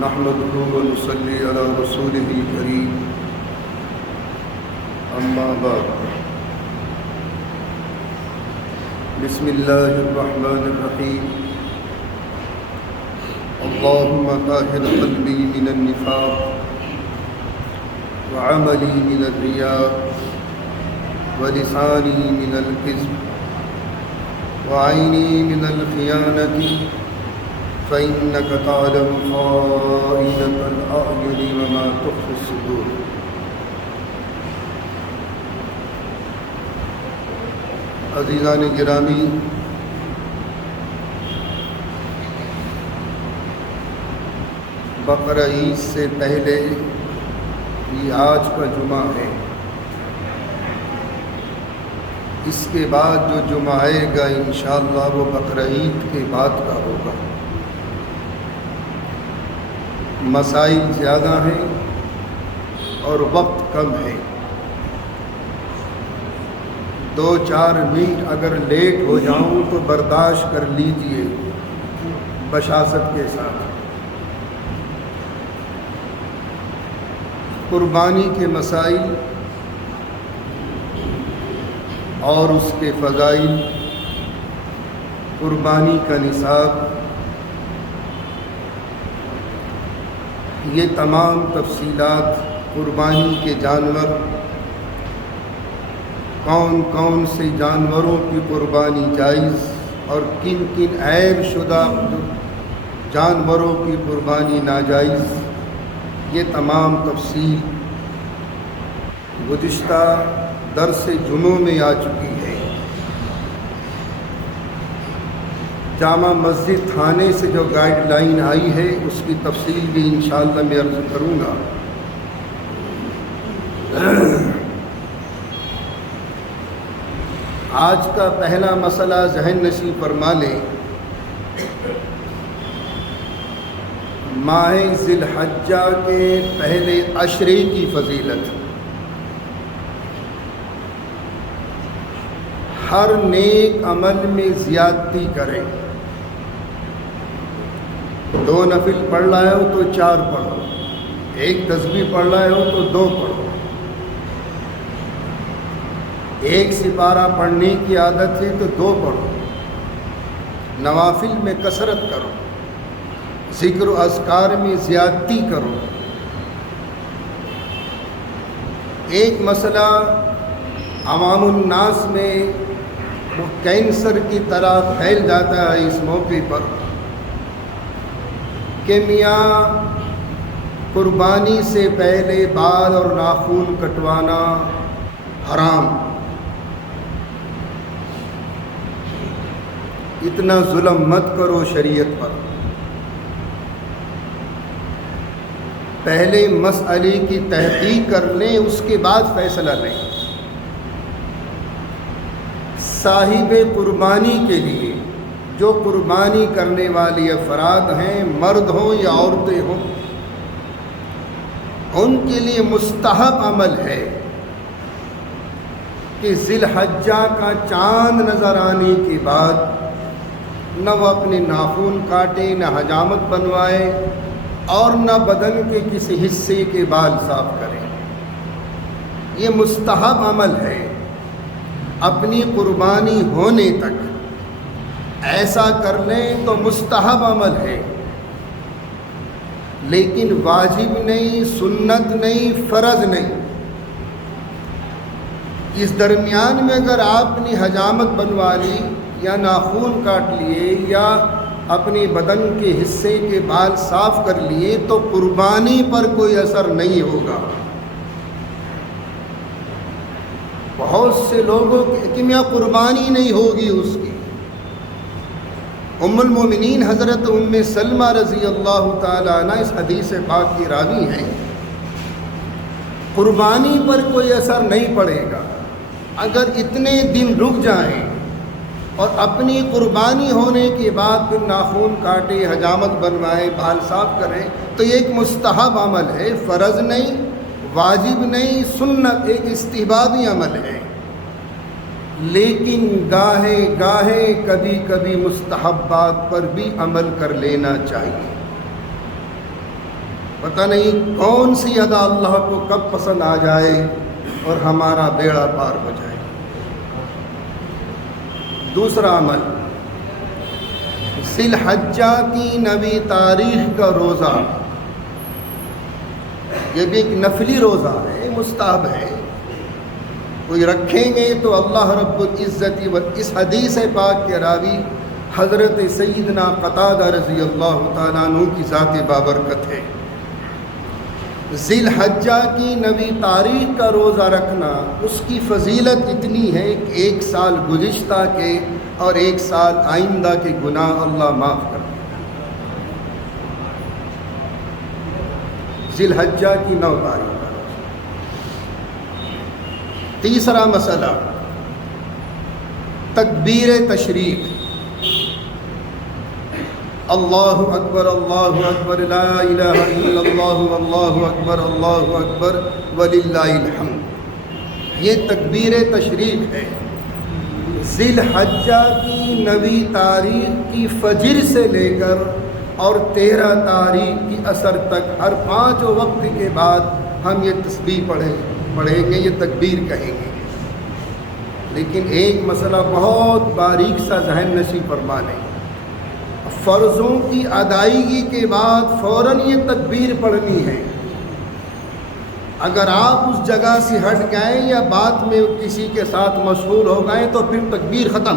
نحمده ونصلي على رسوله الكريم أما بعد بسم الله الرحمن الرحيم اللهم طهر قلبي من النفاق وعملي من الرياء ولساني من الكذب وعيني من الخيانة فإنك تعلم خائنة الأعين وما تخفي الصدور. عزیزان گرامی، بقرہ عید سے پہلے یہ آج کا جمعہ ہے، اس کے بعد جو جمعہ آئے گا انشاءاللہ وہ بقرہ عید کے بعد کا ہوگا۔ مسائل زیادہ ہیں اور وقت کم ہے، 2-4 منٹ اگر لیٹ ہو جاؤں تو برداشت کر لیجئے بشاشت کے ساتھ۔ قربانی کے مسائل اور اس کے فضائل، قربانی کا نصاب، یہ تمام تفصیلات، قربانی کے جانور، کون کون سے جانوروں کی قربانی جائز اور کن کن عیب شدہ جانوروں کی قربانی ناجائز، یہ تمام تفصیل گزشتہ درس جمعوں میں آ چکی ہے۔ جامع مسجد تھانے سے جو گائیڈ لائن آئی ہے اس کی تفصیل بھی انشاءاللہ میں عرض کروں گا۔ آج کا پہلا مسئلہ ذہن نشین فرما لیں۔ ماہ ذی الحجہ کے پہلے عشرے کی فضیلت۔ ہر نیک عمل میں زیادتی کریں، 2 نفل پڑھ رہے ہو تو 4 پڑھو، 1 تسبیح پڑھ رہے ہو تو 2 پڑھو، 1 سپارہ پڑھنے کی عادت ہے تو 2 پڑھو، نوافل میں کثرت کرو، ذکر و اذکار میں زیادتی کرو۔ ایک مسئلہ عوام الناس میں وہ کینسر کی طرح پھیل جاتا ہے اس موقع پر کہ میاں قربانی سے پہلے بال اور ناخن کٹوانا حرام، اتنا ظلم مت کرو شریعت پر، پہلے مسئلے کی تحقیق کر لیں اس کے بعد فیصلہ لیں۔ صاحب قربانی کے لیے جو قربانی کرنے والے افراد ہیں، مرد ہوں یا عورتیں ہوں، ان کے لیے مستحب عمل ہے کہ ذی الحجہ کا چاند نظر آنے کے بعد نہ وہ اپنے ناخن کاٹے، نہ حجامت بنوائے اور نہ بدن کے کسی حصے کے بال صاف کریں۔ یہ مستحب عمل ہے، اپنی قربانی ہونے تک ایسا کر لیں تو مستحب عمل ہے، لیکن واجب نہیں، سنت نہیں، فرض نہیں۔ اس درمیان میں اگر آپ نے حجامت بنوا لی یا ناخن کاٹ لیے یا اپنے بدن کے حصے کے بال صاف کر لیے تو قربانی پر کوئی اثر نہیں ہوگا۔ بہت سے لوگوں کی میاں قربانی نہیں ہوگی اس کی۔ ام المومنین حضرت ام سلمہ رضی اللہ تعالیٰ عنہ اس حدیث پاک کی راوی ہیں، قربانی پر کوئی اثر نہیں پڑے گا اگر اتنے دن رک جائیں اور اپنی قربانی ہونے کے بعد پھر ناخن کاٹے، حجامت بنوائے، بال صاف کریں تو یہ ایک مستحب عمل ہے، فرض نہیں، واجب نہیں، سنت، ایک استحبابی عمل ہے۔ لیکن گاہے گاہے کبھی کبھی مستحبات پر بھی عمل کر لینا چاہیے۔ پتہ نہیں کون سی ادا اللہ کو کب پسند آ جائے اور ہمارا بیڑا پار ہو جائے۔ دوسرا عمل، ذی الحجہ کی 9 تاریخ کا روزہ، یہ بھی ایک نفلی روزہ ہے، مستحب ہے، کوئی رکھیں گے تو اللہ رب العزت اس حدیث پاک کے راوی حضرت سیدنا قتادہ رضی اللہ تعالیٰ عنہ کی ذات بابرکت ہے۔ ذی الحجہ کی 9 تاریخ کا روزہ رکھنا، اس کی فضیلت اتنی ہے کہ 1 سال گزشتہ کے اور 1 سال آئندہ کے گناہ اللہ معاف کر دے گا۔ ذی الحجہ کی 9 تاریخ کا روزہ۔ تیسرا مسئلہ، تکبیر تشریق، اللہ اکبر لا الہ الا اللہ اللہ اکبر وللہ الحمد، یہ تکبیر تشریق ہے۔ ذی الحجہ کی 9 تاریخ کی فجر سے لے کر اور 13 تاریخ کی عصر تک ہر 5 وقت کے بعد ہم یہ تسبیح پڑھیں گے، یہ تکبیر کہیں گے۔ لیکن ایک مسئلہ بہت باریک سا ذہن نشین فرما لیں، فرضوں کی ادائیگی کے بعد فوراً یہ تکبیر پڑھنی ہے۔ اگر آپ اس جگہ سے ہٹ گئے یا بعد میں کسی کے ساتھ مشغول ہو گئے تو پھر تکبیر ختم۔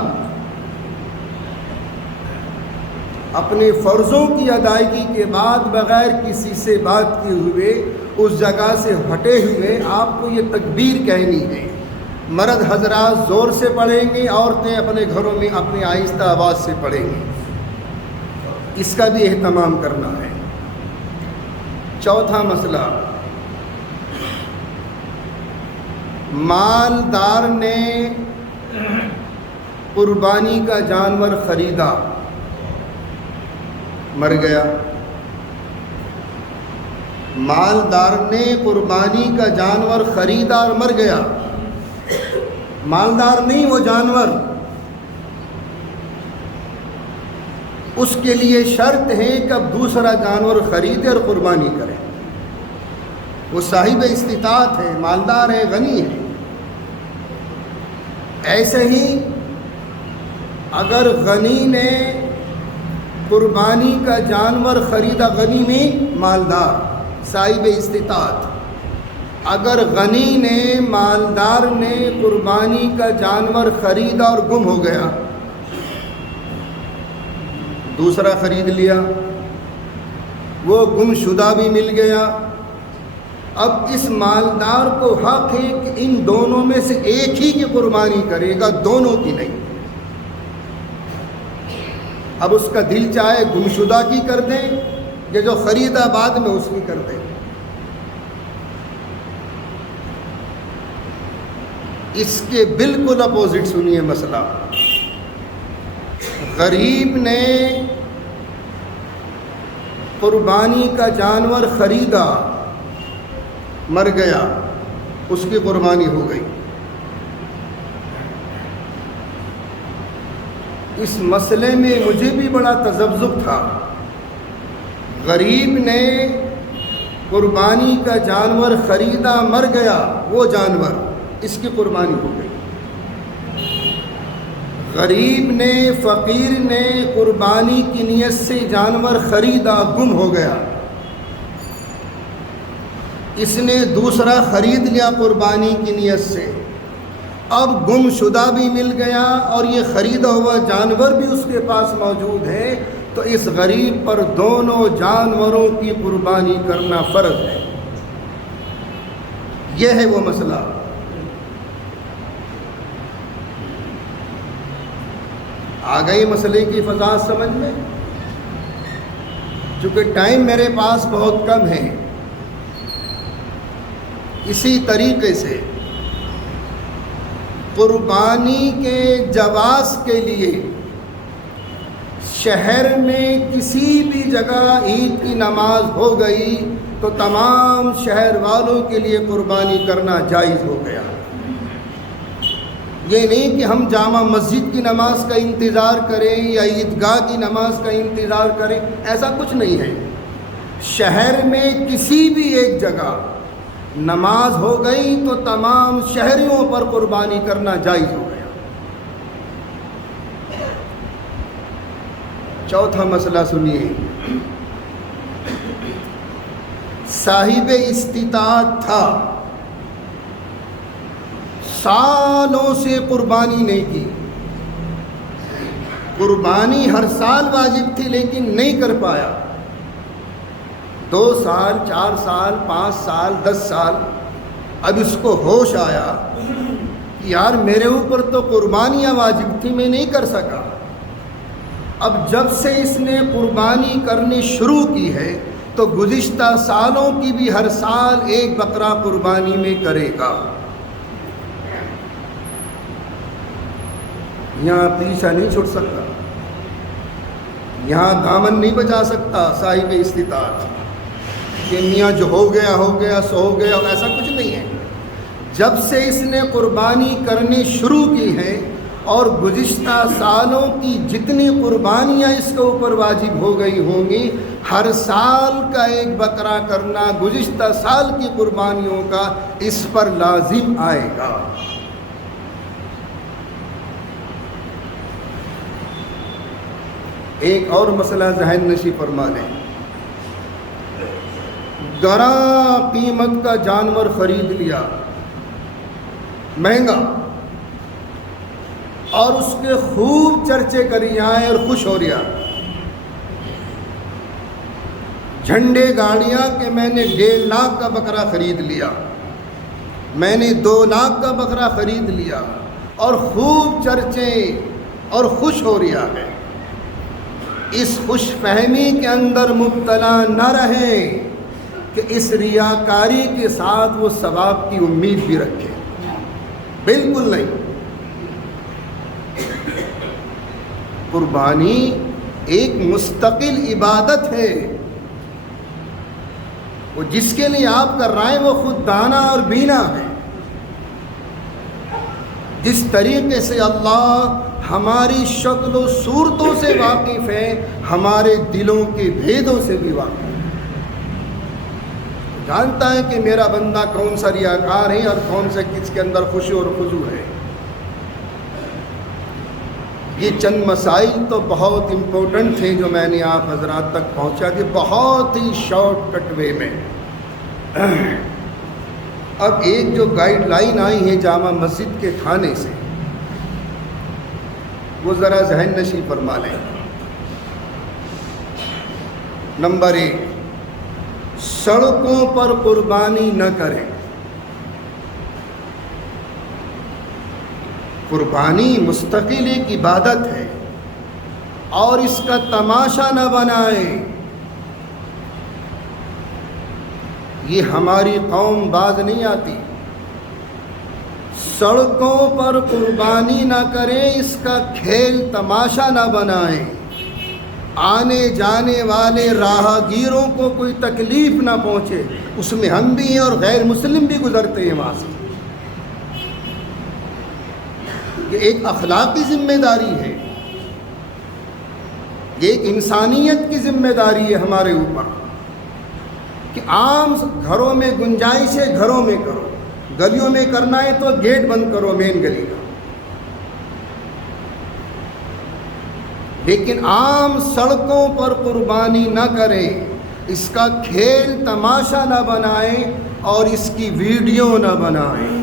اپنے فرضوں کی ادائیگی کے بعد بغیر کسی سے بات کیے ہوئے اس جگہ سے ہٹے ہوئے آپ کو یہ تکبیر کہنی ہے۔ مرد حضرات زور سے پڑھیں گے، عورتیں اپنے گھروں میں اپنی آہستہ آواز سے پڑھیں گے، اس کا بھی اہتمام کرنا ہے۔ چوتھا مسئلہ، مالدار نے قربانی کا جانور خریدا، مر گیا۔ مالدار نے قربانی کا جانور خریدا اور مر گیا، مالدار نہیں وہ جانور، اس کے لیے شرط ہے کہ اب دوسرا جانور خریدے اور قربانی کرے۔ وہ صاحب استطاعت ہے، مالدار ہے، غنی ہے۔ ایسے ہی اگر غنی نے قربانی کا جانور خریدا، غنی میں مالدار صاحب استطاعت، اگر غنی نے مالدار نے قربانی کا جانور خریدا اور گم ہو گیا، دوسرا خرید لیا، وہ گم شدہ بھی مل گیا، اب اس مالدار کو حق ہے کہ ان دونوں میں سے ایک ہی کی قربانی کرے گا، دونوں کی نہیں۔ اب اس کا دل چاہے گم شدہ کی کر دیں یا جو خریدا بعد میں اس کی کر دیں۔ اس کے بالکل اپوزٹ سنیے مسئلہ، غریب نے قربانی کا جانور خریدا، مر گیا، اس کی قربانی ہو گئی۔ اس مسئلے میں مجھے بھی بڑا تذبذب تھا۔ غریب نے قربانی کا جانور خریدا، مر گیا وہ جانور، اس کی قربانی ہو گئی۔ غریب نے، فقیر نے قربانی کی نیت سے جانور خریدا، گم ہو گیا، اس نے دوسرا خرید لیا قربانی کی نیت سے، اب گم شدہ بھی مل گیا اور یہ خریدا ہوا جانور بھی اس کے پاس موجود ہے، تو اس غریب پر دونوں جانوروں کی قربانی کرنا فرض ہے۔ یہ ہے وہ مسئلہ۔ آ گئی مسئلے کی فضا سمجھ میں؟ چونکہ ٹائم میرے پاس بہت کم ہے، اسی طریقے سے قربانی کے جواز کے لیے شہر میں کسی بھی جگہ عید کی نماز ہو گئی تو تمام شہر والوں کے لیے قربانی کرنا جائز ہو گیا۔ یہ نہیں کہ ہم جامع مسجد کی نماز کا انتظار کریں یا عیدگاہ کی نماز کا انتظار کریں، ایسا کچھ نہیں ہے۔ شہر میں کسی بھی ایک جگہ نماز ہو گئی تو تمام شہریوں پر قربانی کرنا جائز ہو گیا۔ چوتھا مسئلہ سنیے، صاحب استطاعت تھا، سالوں سے قربانی نہیں کی، قربانی ہر سال واجب تھی لیکن نہیں کر پایا، 2 سال 4 سال 5 سال 10 سال، اب اس کو ہوش آیا کہ یار میرے اوپر تو قربانیاں واجب تھی، میں نہیں کر سکا۔ اب جب سے اس نے قربانی کرنی شروع کی ہے تو گزشتہ سالوں کی بھی ہر سال ایک بکرا قربانی میں کرے گا۔ یہاں پیچھا نہیں چھوڑ سکتا، یہاں دامن نہیں بچا سکتا صاحب استطاعت کہ میاں جو ہو گیا سو ہو گیا، ایسا کچھ نہیں ہے۔ جب سے اس نے قربانی کرنی شروع کی ہے اور گزشتہ سالوں کی جتنی قربانیاں اس کے اوپر واجب ہو گئی ہوں گی، ہر سال کا ایک بکرا کرنا گزشتہ سال کی قربانیوں کا اس پر لازم آئے گا۔ ایک اور مسئلہ ذہن نشی فرما لیں، گراں قیمت کا جانور خرید لیا، مہنگا، اور اس کے خوب چرچے کری آئے اور خوش ہو رہا، جھنڈے گاڑیاں کہ میں نے 1.5 لاکھ کا بکرا خرید لیا، میں نے 2 لاکھ کا بکرا خرید لیا، اور خوب چرچے اور خوش ہو رہا ہے۔ اس خوش فہمی کے اندر مبتلا نہ رہیں کہ اس ریاکاری کے ساتھ وہ ثواب کی امید بھی رکھے، بالکل نہیں۔ قربانی ایک مستقل عبادت ہے، وہ جس کے لیے آپ کر رہے ہیں وہ خود دانا اور بینا ہے۔ جس طریقے سے اللہ ہماری شکل و صورتوں سے واقف ہے، ہمارے دلوں کے بھیدوں سے بھی واقف ہے، جانتا ہے کہ میرا بندہ کون سا ریاکار ہے اور کون سے کس کے اندر خوشی اور خضوع ہے۔ یہ چند مسائل تو بہت امپورٹنٹ تھے جو میں نے آپ حضرات تک پہنچا کہ بہت ہی شارٹ کٹ وے میں۔ اب ایک جو گائیڈ لائن آئی ہے جامع مسجد کے تھانے سے، وہ ذرا ذہن نشی فرما لیں۔ نمبر 1، سڑکوں پر قربانی نہ کریں۔ قربانی مستقل ایک عبادت ہے اور اس کا تماشا نہ بنائیں۔ یہ ہماری قوم باز نہیں آتی، سڑکوں پر قربانی نہ کریں، اس کا کھیل تماشا نہ بنائیں، آنے جانے والے راہگیروں کو کوئی تکلیف نہ پہنچے، اس میں ہم بھی ہیں اور غیر مسلم بھی گزرتے ہیں وہاں سے۔ یہ ایک اخلاقی ذمہ داری ہے، یہ ایک انسانیت کی ذمہ داری ہے ہمارے اوپر کہ عام گھروں میں گنجائش ہے گھروں میں کرو، گلیوں میں کرنا ہے تو گیٹ بند کرو مین گلی کا، لیکن عام سڑکوں پر قربانی نہ کریں، اس کا کھیل تماشا نہ بنائیں اور اس کی ویڈیو نہ بنائیں۔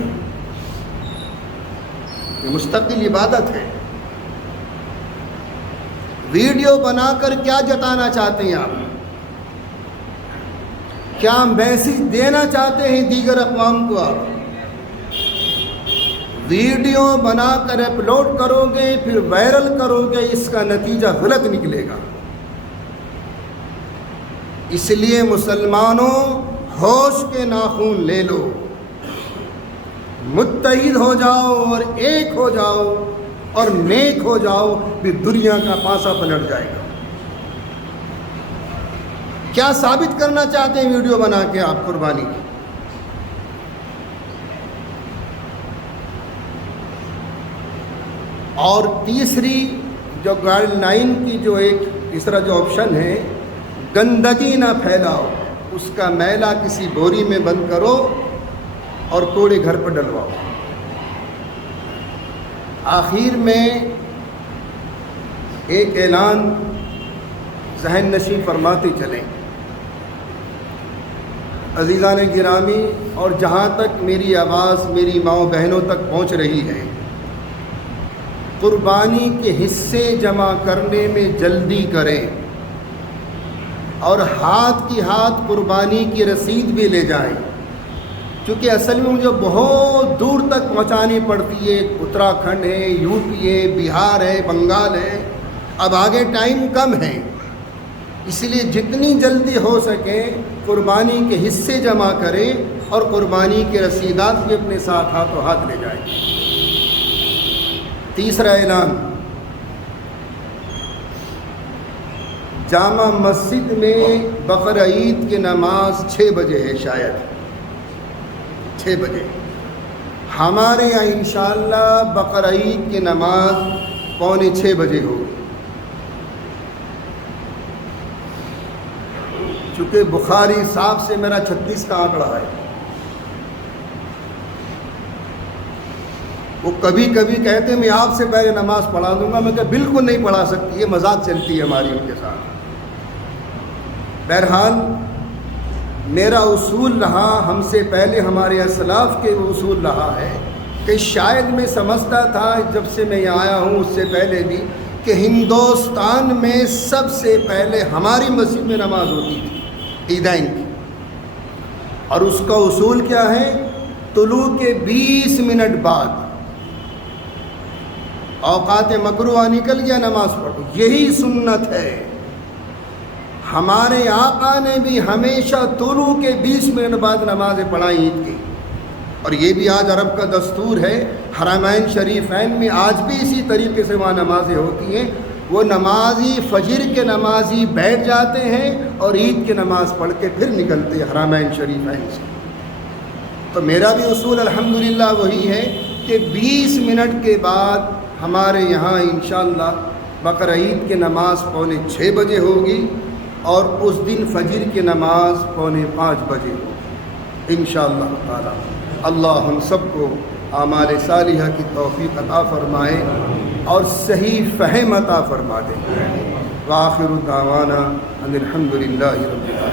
یہ مستقل عبادت ہے۔ ویڈیو بنا کر کیا جتانا چاہتے ہیں آپ؟ کیا میسج دینا چاہتے ہیں دیگر اقوام کو؟ آپ ویڈیو بنا کر اپلوڈ کرو گے، پھر وائرل کرو گے، اس کا نتیجہ غلط نکلے گا۔ اس لیے مسلمانوں، ہوش کے ناخن لے لو، متحد ہو جاؤ اور ایک ہو جاؤ اور نیک ہو جاؤ، پھر دنیا کا پاسا پلٹ جائے گا۔ کیا ثابت کرنا چاہتے ہیں ویڈیو بنا کے آپ قربانی کی؟ اور تیسری جو گائیڈ لائن کی جو ایک تیسرا جو آپشن ہے، گندگی نہ پھیلاؤ، اس کا میلہ کسی بوری میں بند کرو اور کوڑے گھر پر ڈلواؤ۔ آخر میں ایک اعلان ذہن نشین فرماتے چلیں۔ عزیزان گرامی، اور جہاں تک میری آواز میری ماؤں بہنوں تک پہنچ رہی ہے، قربانی کے حصے جمع کرنے میں جلدی کریں اور ہاتھ کی ہاتھ قربانی کی رسید بھی لے جائیں، کیونکہ اصل میں مجھے بہت دور تک پہنچانی پڑتی ہے۔ اتراکھنڈ ہے، یو پی ہے، بہار ہے، بنگال ہے، اب آگے ٹائم کم ہے، اس لیے جتنی جلدی ہو سکے قربانی کے حصے جمع کریں اور قربانی کے رسیدات بھی اپنے ساتھ ہاتھوں ہاتھ لے جائیں۔ تیسرا اعلان، جامع مسجد میں بقر عید کی نماز 6 بجے ہے، شاید 6 بجے۔ ہمارے یہاں انشاءاللہ بقر عید کی نماز 5:45 بجے ہوگی، چونکہ بخاری صاحب سے میرا 36 کا آنکڑا ہے۔ وہ کبھی کبھی کہتے ہیں میں آپ سے پہلے نماز پڑھا دوں گا، میں کہا بالکل نہیں پڑھا سکتی، یہ مذاق چلتی ہے ہماری ان کے ساتھ۔ بہرحال میرا اصول رہا، ہم سے پہلے ہمارے اسلاف کے اصول رہا ہے کہ شاید میں سمجھتا تھا جب سے میں یہاں آیا ہوں، اس سے پہلے بھی، کہ ہندوستان میں سب سے پہلے ہماری مسجد میں نماز ہوتی تھی عیدین کی، اور اس کا اصول کیا ہے؟ طلوع کے 20 منٹ بعد اوقات مکروہ نکل گیا نماز پڑھو، یہی سنت ہے۔ ہمارے آقا نے بھی ہمیشہ طلوع کے 20 منٹ بعد نمازیں پڑھائیں عید کی، اور یہ بھی آج عرب کا دستور ہے۔ حرمین شریفین میں آج بھی اسی طریقے سے وہاں نمازیں ہوتی ہیں، وہ نمازی فجر کے نمازی بیٹھ جاتے ہیں اور عید کی نماز پڑھ کے پھر نکلتے ہیں حرمین شریفین سے۔ تو میرا بھی اصول الحمدللہ وہی ہے کہ 20 منٹ کے بعد ہمارے یہاں انشاءاللہ بقر عید کی نماز 4:45 بجے ہوگی، اور اس دن فجر کی نماز 4:45 بجے ہوگی انشاءاللہ تعالی۔ اللہ ہم سب کو اعمال صالحہ کی توفیق عطا فرمائے اور صحیح فہم عطا فرما دے۔ وآخر دعوانا ان الحمدللہ رب العالمین۔